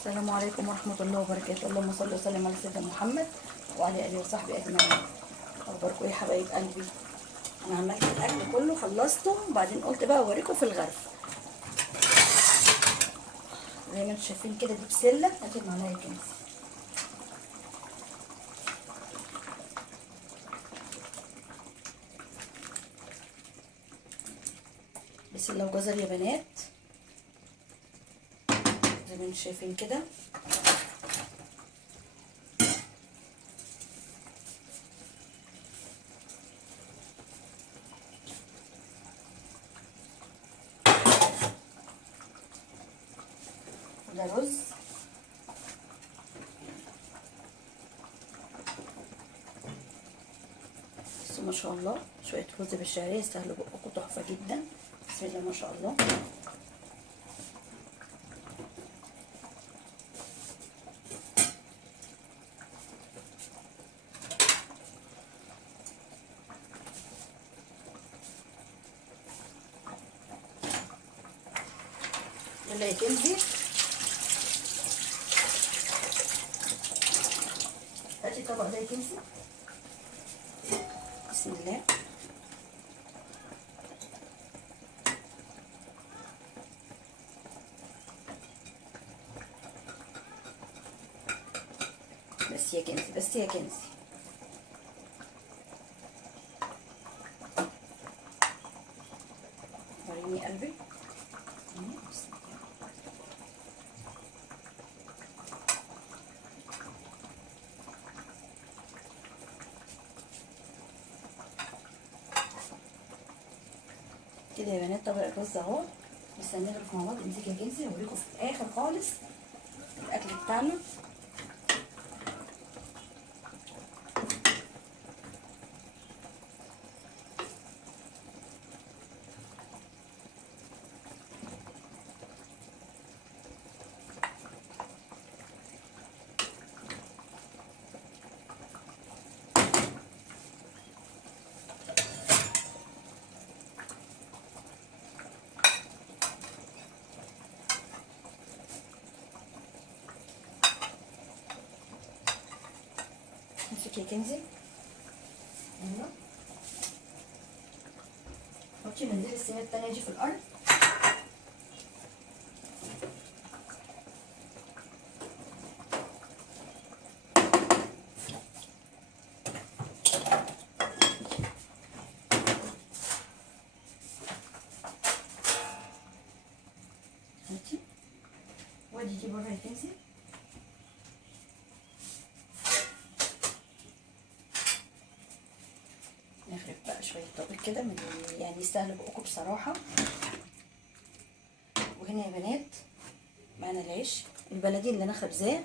السلام عليكم ورحمة الله وبركاته. اللهم صل وسلم على سيدنا محمد وعلى آله وصحبه أجمعين. أخباركم إيه يا حبايب قلبي؟ أنا عملت الأكل كله خلصته، وبعدين قلت بقى أوريكم في الغرف. زي ما انتم شايفين كده، دي بسلة. هاتي المعلقة كنز. بسلة وجزر يا بنات، زي ما انتم شايفين كده. ده رز. بصوا ما شاء الله، شوية رز بالشعرية يستاهلوا بقكم، تحفة جدا. بسم الله ما شاء الله. يلا يا كنزي، هاتي الطبق ده يا كنزي. بسم الله. بس يا كنزي، بس يا كنزي. وريني قلبي. كده يا بنات طبق الرز اهو. بس هنغرف مع بعض. امسكي يا كنزي، هوريكم في الاخر خالص الاكل بتاعنا. امسكي يا كنزي. يلا حطي منديل الصينيه التانيه دي في الارض. هاتي ودي دي بره يا كنزي. نغرف بقى شويه طبق كده من يعني يستاهلوا بقكم بصراحه. وهنا يا بنات معانا العيش البلدي اللي انا خبزاه،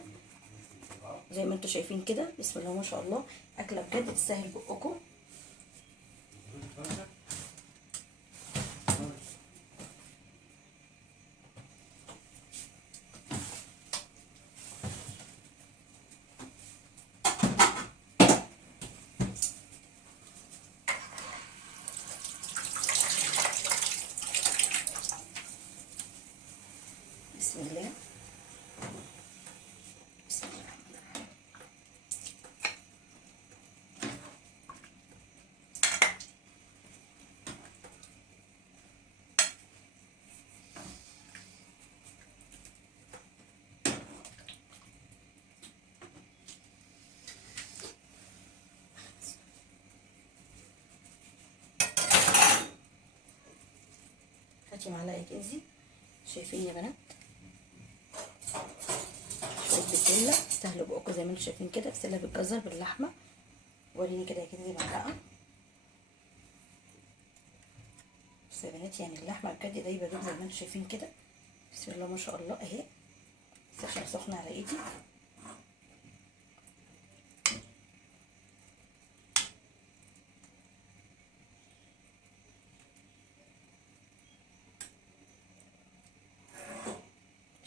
زي ما انتم شايفين كده. بسم الله ما شاء الله، اكله بجد تستاهل بقكم. بسم الله. بسم الله. هاتي معلقه كنزي. شايفين يا بنات شويه بسله يستاهلوا بقكم، زي ما انتم شايفين كده. بسله بالجزر باللحمه. وريني كده يا كنزي معلقه. بس يا بنات يعني اللحمه بجد دايبه دوب، زي ما انتم شايفين كده. بسم الله ما شاء الله اهي، بس عشان سخنه على ايدي.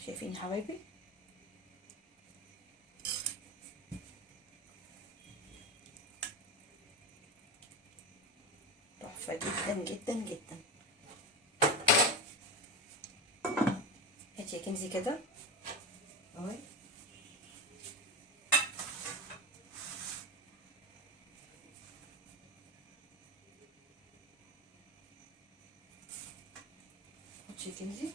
شايفين يا حبايبي؟ تحفه جدا جدا جدا. هاتي يا كنزي كده اهي. حطي كنزي.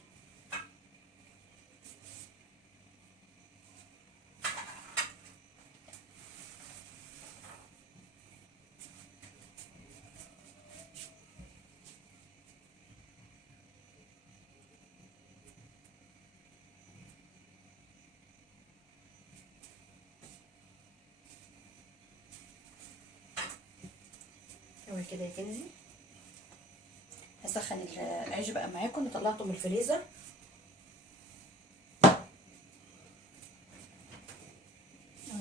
اهي كده يا كنزي. هسخن العيش بقى معاكم. انا طلعته من الفريزر. اهي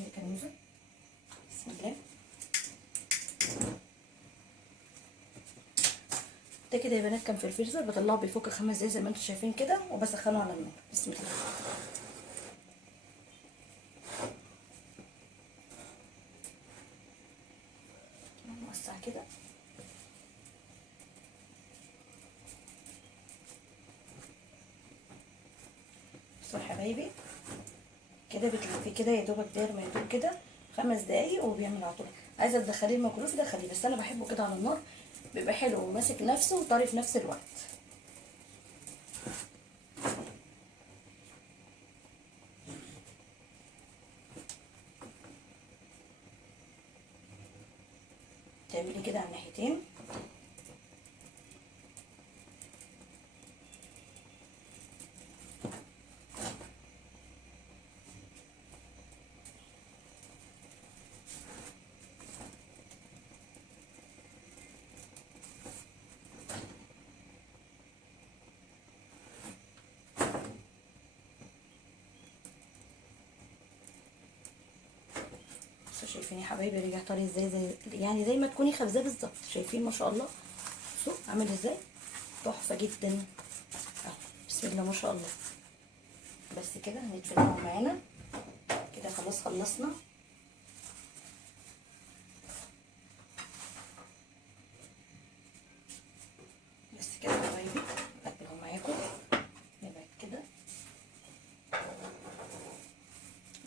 يا كنوزه. بسم الله. ده كده يا بنات كان في الفريزر، بطلعه بيفك 5 دقايق زي ما انتم شايفين كده، وبسخنه على النار. بسم الله. نوسع كده. بصوا يا حبايبي كده بتلفيه كده يا دوبك داير ما يدوب كده 5 دقايق وبيعمل على طول. عايزه تدخليه الميكرويف دخليه، بس انا بحبه كده على النار، بيبقى حلو وماسك نفسه وطري في نفس الوقت. تعملي كده على الناحيتين. شايفين يا حبايبي رجع طري ازاي، يعني زي ما تكوني خبزاه بالظبط. شايفين ما شاء الله بصوا عامل ازاي، تحفه جدا اهو. بسم الله ما شاء الله. بس كده هنتفرقوا معانا كده، خلاص خلصنا. بس كده يا حبايبي هقفلهم معاكم. نبعد كده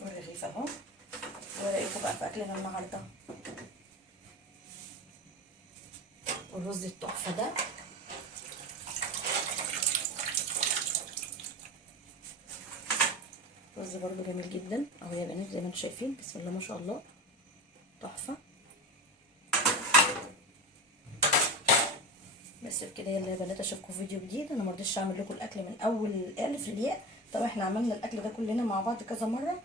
والرغيف اهو. ورايكم بقى في اكلنا النهارده والرز التحفه ده. رز برضو جميل جدا اهو يا بنات زي ما انتم شايفين. بسم الله ما شاء الله تحفه. بس بكده يلا يا بنات اشوفكم في فيديو جديد. انا مرضتش اعمل لكم الاكل من اول الالف للياء، طبعا احنا عملنا الاكل ده كلنا مع بعض كذا مره،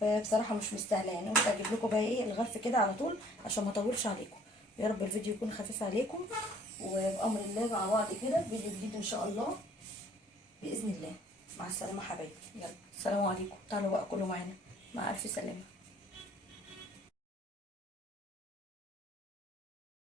فبصراحه مش مستاهله يعني. قلت اجيب لكم بقى ايه الغرف كده على طول عشان ما اطولش عليكم. يا رب الفيديو يكون خفيف عليكم، وبامر الله مع بعض كده فيديو جديد ان شاء الله باذن الله. مع السلامه حبايبي. يلا السلام عليكم. تعالوا بقى كلوا معانا. مع الف سلامه.